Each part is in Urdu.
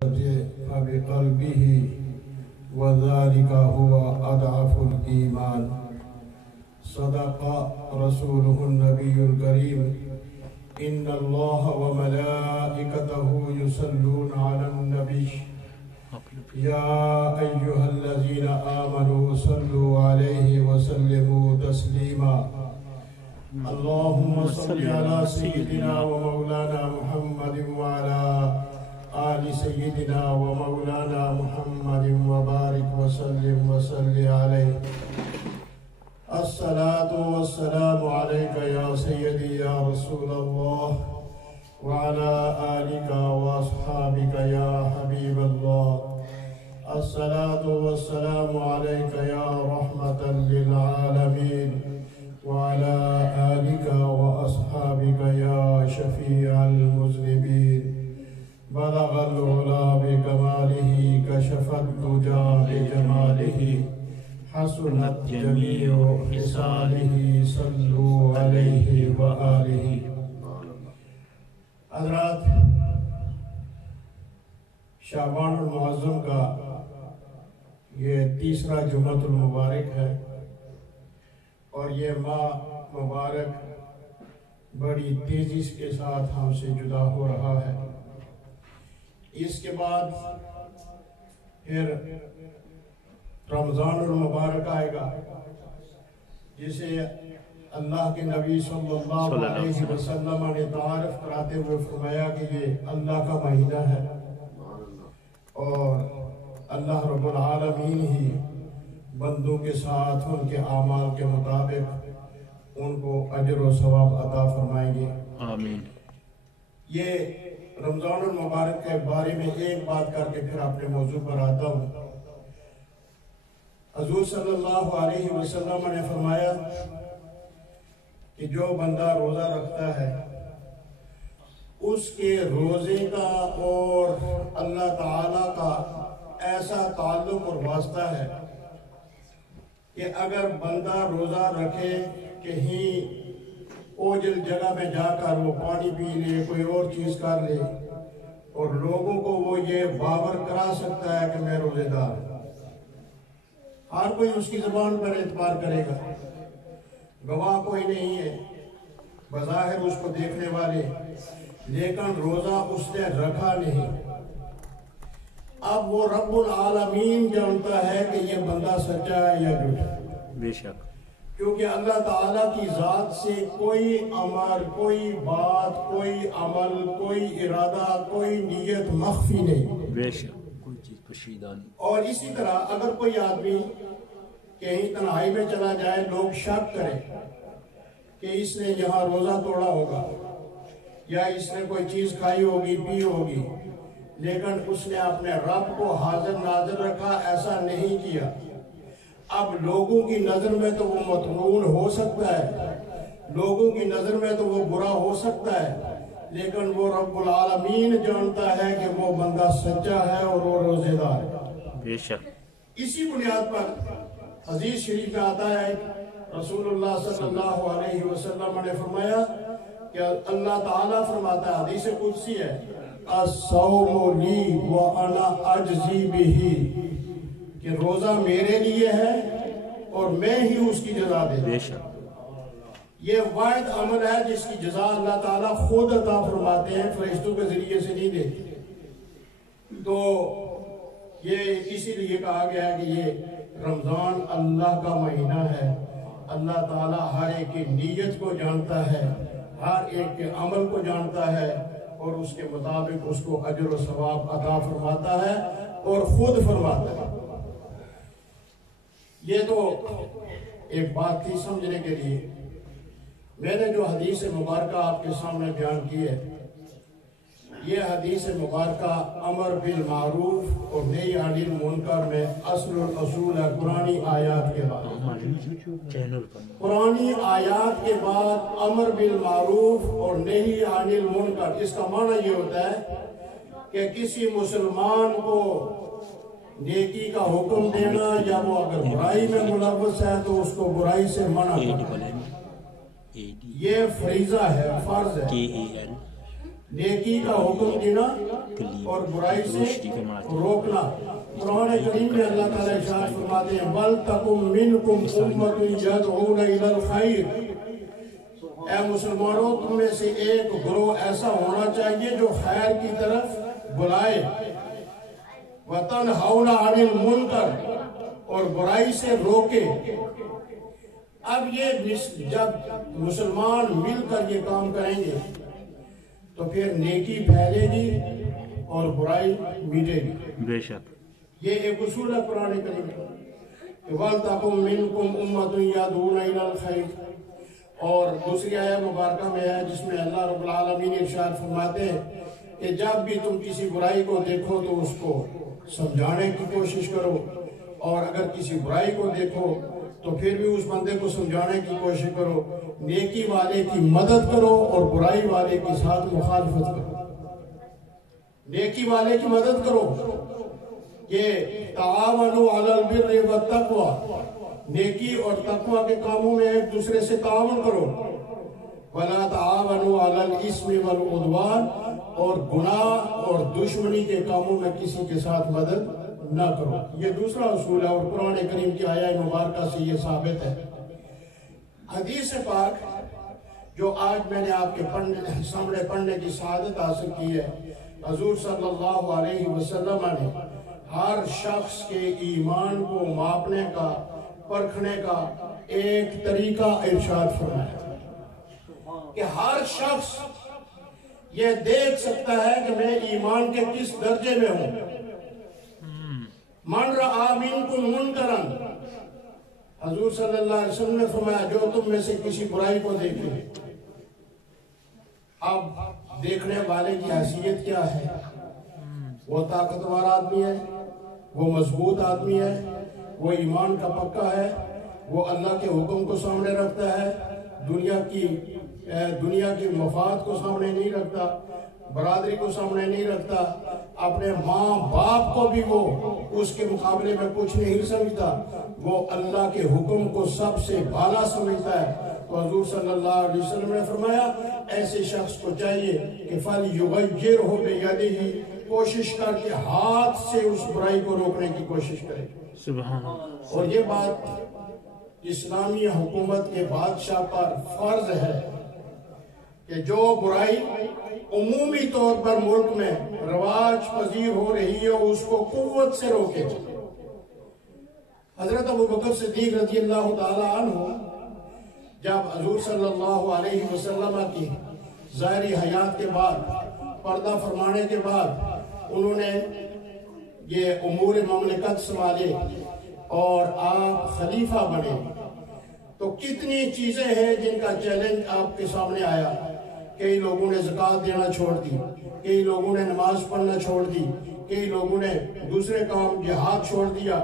فبقلبه وذلك هو أضعف الإيمان. صدق رسوله النبي الكريم إن الله وملائكته يصلون على النبي يا أيها الذين آمنوا صلوا عليه وسلموا تسليما. اللهم صل على سيدنا ومولانا محمد وعلى آل سيدنا ومولانا محمد وبارك وسلم وصل عليه. الصلاة والسلام عليك يا سيدي يا رسول الله وعلى آلك وأصحابك يا حبيب الله. الصلاة والسلام عليك يا رحمة للعالمين وعلى آلك وأصحابك يا شفيع المذنبين. بلغ العلا بكماله كشف الدجى بجماله حسنت جميع خصاله صلوا عليه وآله. حضرات، شعبان المعظم کا یہ تیسرا جمعۃ المبارک ہے اور یہ ماہ مبارک بڑی تیزی کے ساتھ ہم سے جدا ہو رہا ہے. اس کے بعد پھر رمضان المبارک آئے گا جسے اللہ کے نبی صلی اللہ علیہ وسلم نے تعارف کراتے ہوئے فرمایا کہ یہ اللہ کا مہینہ ہے اور اللہ رب العالمین ہی بندوں کے ساتھ ان کے اعمال کے مطابق ان کو اجر و ثواب عطا فرمائیں گے. آمین. یہ رمضان المبارک کے بارے میں ایک بات کر کے پھر اپنے موضوع پر آتا ہوں. حضور صلی اللہ علیہ وسلم نے فرمایا کہ جو بندہ روزہ رکھتا ہے اس کے روزے کا اور اللہ تعالیٰ کا ایسا تعلق اور واسطہ ہے کہ اگر بندہ روزہ رکھے کہیں اوجل جگہ میں جا کر وہ پانی پی لے، کوئی اور چیز کر لے اور لوگوں کو وہ یہ باور کرا سکتا ہے کہ میں روزے دار ہوں. ہر کوئی اس کی زبان پر اعتبار کرے گا، گواہ کوئی نہیں ہے بظاہر اس کو دیکھنے والے، لیکن روزہ اس نے رکھا نہیں. اب وہ رب العالمین جانتا ہے کہ یہ بندہ سچا ہے یا جھوٹا. بے شک، کیونکہ اللہ تعالیٰ کی ذات سے کوئی امر، کوئی بات، کوئی عمل، کوئی ارادہ، کوئی نیت مخفی نہیں. بے شک، کوئی چیز پوشیدہ نہیں. اور اسی طرح اگر کوئی آدمی کہیں تنہائی میں چلا جائے، لوگ شک کریں کہ اس نے یہاں روزہ توڑا ہوگا یا اس نے کوئی چیز کھائی ہوگی، پی ہوگی، لیکن اس نے اپنے رب کو حاضر ناظر رکھا، ایسا نہیں کیا. اب لوگوں کی نظر میں تو وہ مطمئن ہو سکتا ہے، لوگوں کی نظر میں تو وہ برا ہو سکتا ہے، لیکن وہ رب العالمین جانتا ہے کہ وہ بندہ سچا ہے اور وہ روزے دار ہے. بے شک. اسی بنیاد پر حدیث شریف میں آتا ہے رسول اللہ صلی اللہ علیہ وسلم نے فرمایا کہ اللہ تعالیٰ فرماتا ہے، حدیث قدسی ہے، الصوم لی وانا اجزی بہ، کہ روزہ میرے لیے ہے اور میں ہی اس کی جزا دیتا ہوں. یہ واحد عمل ہے جس کی جزا اللہ تعالیٰ خود عطا فرماتے ہیں، فرشتوں کے ذریعے سے نہیں دیتے. تو یہ اسی لیے کہا گیا ہے کہ یہ رمضان اللہ کا مہینہ ہے. اللہ تعالیٰ ہر ایک کی نیت کو جانتا ہے، ہر ایک کے عمل کو جانتا ہے اور اس کے مطابق اس کو اجر و ثواب عطا فرماتا ہے اور خود فرماتا ہے. یہ تو ایک بات تھی سمجھنے کے لیے. میں نے جو حدیث مبارکہ آپ کے سامنے بیان کی ہے، یہ حدیث مبارکہ امر بالمعروف اور نہی عن المنکر میں اصل الاصول ہے. قرآنی آیات کے بعد امر بالمعروف اور نہی عن المنکر، اس کا معنی یہ ہوتا ہے کہ کسی مسلمان کو نیکی کا حکم دینا یا وہ اگر برائی میں ملوث ہے تو اس کو برائی سے منع کرنا. یہ فریضہ ہے، فرض ہے. نیکی کا حکم دینا اور برائی سے روکنا۔ قرآن کریم میں اللہ تعالیٰ ارشاد فرماتے ہیں وَلْتَكُن مِّنكُمْ أُمَّةٌ يَدْعُونَ إِلَى الْخَيْرِ، اے مسلمانوں تم میں سے ایک گروہ ایسا ہونا چاہیے جو خیر کی طرف بلائے، وَتَنْهَوْنَ عَنِ الْمُنْكَرِ، اور برائی سے روکے۔ اب یہ جب مسلمان مل کر یہ کام کریں گے تو پھر نیکی پھیلے گی اور برائی مٹے گی۔ بے شک یہ ایک اصول ہے قرآن کریم کا کہ وَلْتَكُن مِّنكُمْ أُمَّةٌ يَدْعُونَ إِلَى الْخَيْرِ، اور دوسری آیت مبارکہ میں ہے جس میں اللہ رب العالمین ارشاد فرماتے ہیں کہ جب بھی تم کسی برائی کو دیکھو تو اس کو سمجھانے کی کوشش کرو، اور اگر کسی برائی کو دیکھو تو پھر بھی اس بندے کو سمجھانے کی کوشش کرو، نیکی والے کی مدد کرو اور برائی والے کے ساتھ مخالفت کرو۔ نیکی والے کی مدد کرو، یہ تعاونوا علی البر والتقوی، نیکی اور تقوی کے کاموں میں ایک دوسرے سے تعاون کرو، ولا تعاونوا علی الاثم والعدوان، اور گناہ اور دشمنی کے کاموں میں کسی کے ساتھ مدد نہ کرو۔ یہ دوسرا اصول ہے اور قرآن کریم کی آیہ مبارکہ سے یہ ثابت ہے۔ حدیث پاک جو آج میں نے آپ کے سامنے پڑھنے کی سعادت حاصل کی ہے، حضور صلی اللہ علیہ وسلم نے ہر شخص کے ایمان کو ماپنے کا، پرکھنے کا ایک طریقہ ارشاد فرمایا کہ ہر شخص یہ دیکھ سکتا ہے کہ میں ایمان کے کس درجے میں ہوں۔ من رأى منکم منکرا، حضور صلی اللہ علیہ وسلم نے فرمایا جو تم میں سے کسی برائی کو دیکھے۔ اب دیکھنے والے کی حیثیت کیا ہے؟ وہ طاقتور آدمی ہے، وہ مضبوط آدمی ہے، وہ ایمان کا پکا ہے، وہ اللہ کے حکم کو سامنے رکھتا ہے، دنیا کی مفاد کو سامنے نہیں رکھتا، برادری کو سامنے نہیں رکھتا، اپنے ماں باپ کو بھی وہ اس کے مقابلے میں کچھ نہیں سمجھتا، وہ اللہ کے حکم کو سب سے بالا سمجھتا ہے۔ تو حضور صلی اللہ علیہ وسلم نے فرمایا ایسے شخص کو چاہیے کہ فَلْيُغَيِّرْهُ بِيَدِهِ، کوشش کر کے ہاتھ سے اس برائی کو روکنے کی کوشش کرے۔ سبحان اللہ۔ اور یہ بات اسلامی حکومت کے بادشاہ پر فرض ہے کہ جو برائی عمومی طور پر ملک میں رواج پذیر ہو رہی ہے اس کو قوت سے روکے۔ حضرت ابوبکر صدیق رضی اللہ تعالی عنہ جب حضور صلی اللہ علیہ وسلم کی ظاہری حیات کے بعد، پردہ فرمانے کے بعد انہوں نے یہ امور مملکت سنبھالے اور آپ خلیفہ بنے، تو کتنی چیزیں ہیں جن کا چیلنج آپ کے سامنے آیا۔ کئی لوگوں نے زکوٰۃ دینا چھوڑ دی، کئی لوگوں نے نماز پڑھنا چھوڑ دی، کئی لوگوں نے دوسرے کام جہاد چھوڑ دیا،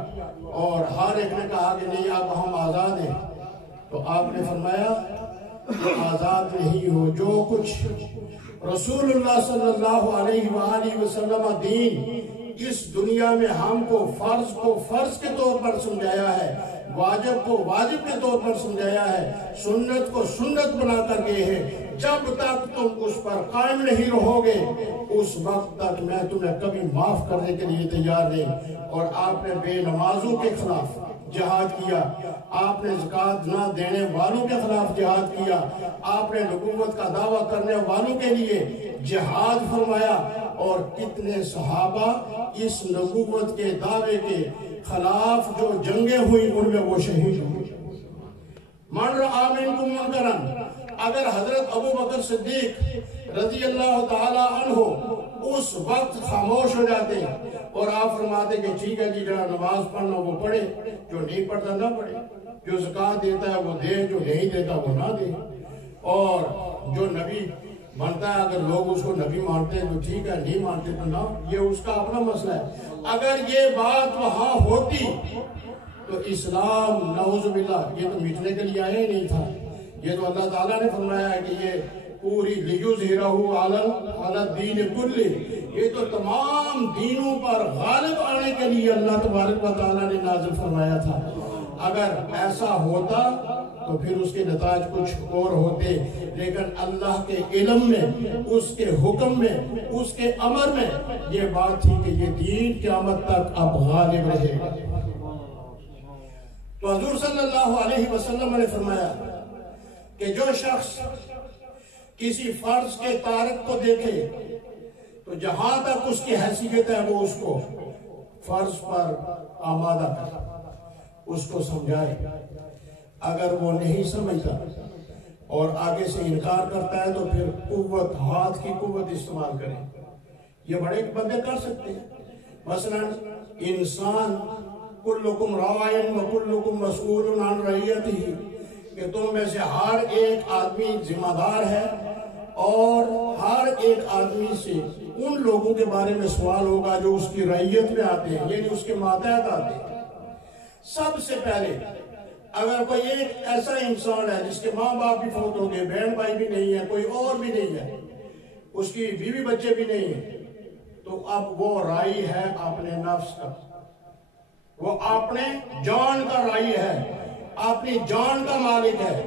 اور ہر ایک نے کہا کہ نہیں اب ہم آزاد ہیں۔ تو آپ نے فرمایا آزاد نہیں ہو، جو کچھ رسول اللہ صلی اللہ علیہ وآلہ وسلم دین اس دنیا میں ہم کو فرض کے طور پر سمجھایا ہے، واجب کو واجب کے طور پر سمجھایا ہے، سنت کو سنت بنا کر گئے ہیں، جب تک تم اس پر قائم نہیں رہو گے اس وقت تک میں تمہیں کبھی معاف کرنے کے لیے تیار نہیں۔ اور آپ نے بے نمازوں کے خلاف جہاد کیا، آپ نے زکوٰۃ نہ دینے والوں کے خلاف جہاد کیا، آپ نے نبوت کا دعویٰ کرنے والوں کے لیے جہاد فرمایا، اور کتنے صحابہ اس نبوت کے دعوے کے خلاف جو جنگیں ہوئی ان میں وہ شہید ہوئے۔ من رأى منکم منکرا، اگر حضرت ابوبکر صدیق رضی اللہ تعالی عنہ اس وقت خاموش ہو جاتے اور آپ فرماتے کہ ٹھیک ہے جی جہاں نماز پڑھنا وہ پڑھے، جو نہیں پڑھتا نہ پڑھے، جو زکوٰۃ دیتا ہے وہ دے، جو نہیں دیتا وہ نہ دے، اور جو نبی مانتا ہے اگر لوگ اس کو نبی مانتے ہیں تو ٹھیک ہے، نہیں مانتے تو نہ، یہ اس کا اپنا مسئلہ ہے۔ اگر یہ بات وہاں ہوتی تو اسلام نعوذ باللہ یہ تو مٹنے کے لیے آیا ہی نہیں تھا، یہ تو اللہ تعالیٰ نے فرمایا ہے کہ یہ پوری لیظہرہ علی الدین کلہ، یہ تو تمام دینوں پر غالب آنے کے لیے اللہ تبارک و تعالیٰ نے نازل فرمایا تھا۔ اگر ایسا ہوتا تو پھر اس کے نتائج کچھ اور ہوتے، لیکن اللہ کے علم میں، اس کے حکم میں، اس کے امر میں یہ بات تھی کہ یہ دین قیامت تک اب غالب رہے گا۔ تو حضور صلی اللہ علیہ وسلم نے فرمایا کہ جو شخص کسی فرض کے تارک کو دیکھے تو جہاں تک اس کی حیثیت ہے وہ اس کو فرض پر آمادہ کرے، اس کو سمجھائے۔ اگر وہ نہیں سمجھتا اور آگے سے انکار کرتا ہے تو پھر قوت، ہاتھ کی قوت استعمال کرے۔ یہ بڑے بندے کر سکتے ہیں۔ مثلا انسان کلکم راعٍ وکلکم مسئول عن رعیتہ، کہ تم میں سے ہر ایک آدمی ذمہ دار ہے اور ہر ایک آدمی سے ان لوگوں کے بارے میں سوال ہوگا جو اس کی رعیت میں آتے ہیں، یعنی اس کے ماتحت آتے ہیں۔ سب سے پہلے اگر کوئی ایک ایسا انسان ہے جس کے ماں باپ بھی فوت ہو گئے، بہن بھائی بھی نہیں ہے، کوئی اور بھی نہیں ہے، اس کی بیوی بچے بھی نہیں ہیں، تو اب وہ رائی ہے اپنے نفس کا، وہ اپنے جان کا رائی ہے، اپنی جان کا مالک ہے۔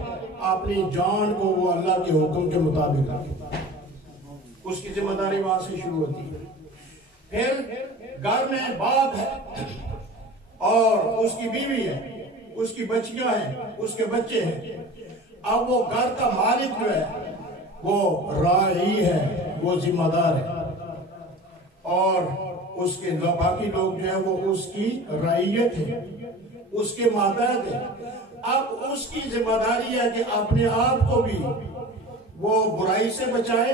اپنی جان کو وہ اللہ کے حکم کے مطابق رکھے، اس کی ذمہ داری وہاں سے شروع ہوتی ہے۔ پھر گھر میں باپ ہے اور اس کی بیوی ہے، اس کی بچیاں ہیں، اس کے بچے ہیں۔ اب وہ گھر کا مالک جو ہے وہ راعی ہے، وہ ذمہ دار ہے، اور اس کے باقی لوگ جو ہے وہ اس کی رعیت ہے، اس کے ماتحت ہے۔ اب اس کی ذمہ داری ہے کہ اپنے آپ کو بھی وہ برائی سے بچائے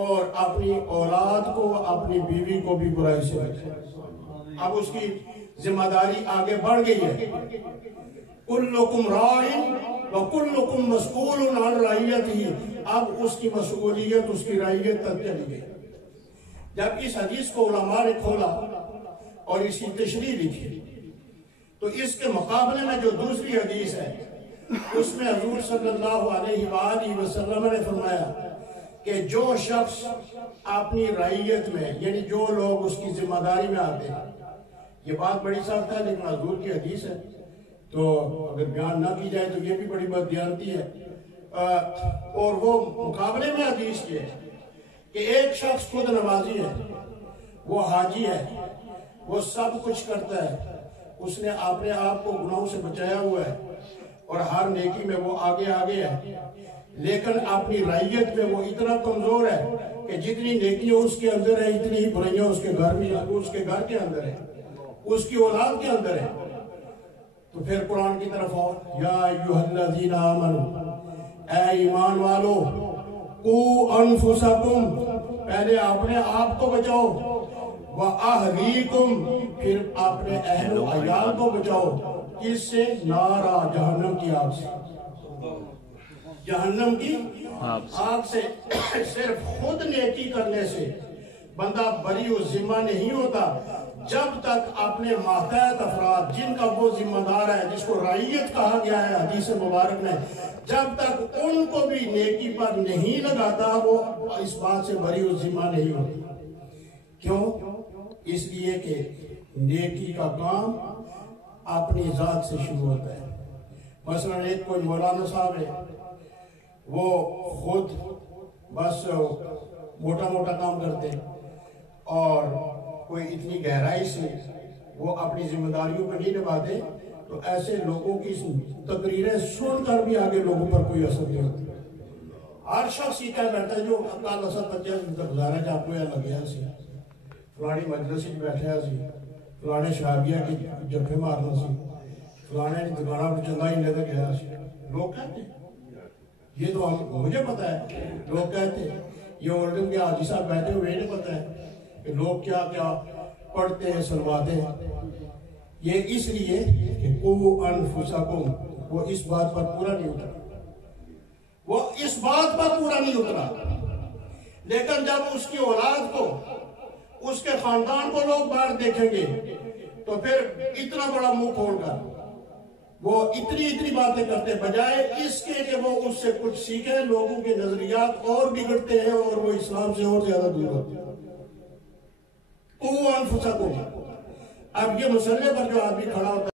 اور اپنی اولاد کو، اپنی بیوی کو بھی برائی سے بچائے۔ اب اس کی ذمہ داری آگے بڑھ گئی ہے۔ کلکم راعٍ وکلکم مسئول عن رعیتہ، اب اس کی مسئولیت اس کی رعیت تک چلی گئی۔ جب اس حدیث کو علماء نے کھولا اور اس کی تشریح لکھی تو اس کے مقابلے میں جو دوسری حدیث ہے اس میں حضور صلی اللہ علیہ وآلہ وسلم نے فرمایا کہ جو شخص اپنی رعیت میں، یعنی جو لوگ اس کی ذمہ داری میں آتے ہیں، یہ بات بڑی سخت ہے لیکن حضور کی حدیث ہے تو اگر بیان نہ کی جائے تو یہ بھی بڑی بددیانتی ہے۔ اور وہ مقابلے میں حدیث یہ ہے کہ ایک شخص خود نمازی ہے، وہ حاجی ہے، وہ سب کچھ کرتا ہے، اس نے اپنے آپ کو گناہوں سے بچایا ہوا ہے اور ہر نیکی میں وہ آگے ہے، لیکن اپنی رعیت میں وہ اتنا کمزور ہے کہ جتنی نیکیاں اس کے اندر ہیں اتنی ہی برائیاں اس کے گھر کے اندر ہیں، اس کی اولاد کے اندر ہے۔ تو پھر قرآن کی طرف آؤ، یا ایھا الذین آمنوا، اے ایمان والو، قوا انفسکم، پہلے اپنے آپ کو بچاؤ، وَأَهْلِيكُمْ، پھر اپنے اہل و عیال کو بچاؤ، کس سے؟ نارا، جہنم کی آگ سے، جہنم کی آگ سے۔ صرف خود نیکی کرنے سے بندہ بری و ذمہ نہیں ہوتا جب تک اپنے ماتحت افراد جن کا وہ ذمہ دار ہے، جس کو رعیت کہا گیا ہے حدیث مبارک میں، جب تک ان کو بھی نیکی پر نہیں لگاتا وہ اس بات سے بری و ذمہ نہیں ہوتا۔ کیوں؟ اس لیے کہ نیکی کا کام اپنی ذات سے شروع ہوتا ہے۔ مثلا ایک کوئی مولانا صاحب ہے، وہ خود بس موٹا موٹا کام کرتے اور کوئی اتنی گہرائی سے وہ اپنی ذمہ داریوں پر نہیں نبھاتے، تو ایسے لوگوں کی تقریریں سن کر بھی آگے لوگوں پر کوئی اثر نہیں ہوتا۔ ہر شخص یہ کہہ بیٹھتا ہے جو کل اثر بچے گزارا جا کو یا لگیا سی، فلانی مجلس میں بیٹھا سی، فلانے شہابیہ کی جفے مارنا سی، فلانے نے دکانہ پر چندہ ہی لیتا گیا سی۔ لوگ کہتے ہیں، یہ تو مجھے پتا ہے، لوگ کہتے ہیں، یہ اردن کے حاجی صاحب بیٹھے ہوئے نہیں پتا ہے کہ لوگ کیا کیا پڑھتے ہیں، سنواتے ہیں۔ یہ اس لیے کہ قوا انفسکم، وہ اس بات پر پورا نہیں اترا، وہ اس بات پر پورا نہیں اترا، لیکن جب اس کی اولاد کو، اس کے خاندان کو لوگ باہر دیکھیں گے تو پھر اتنا بڑا منہ کھول کر وہ اتنی باتیں کرتے بجائے اس کے کہ وہ اس سے کچھ سیکھیں، لوگوں کے نظریات اور بگڑتے ہیں اور وہ اسلام سے اور زیادہ دور ہوتے ہیں۔ قوا انفسکم، اب یہ مسئلے پر جو آدمی کھڑا ہوتا ہے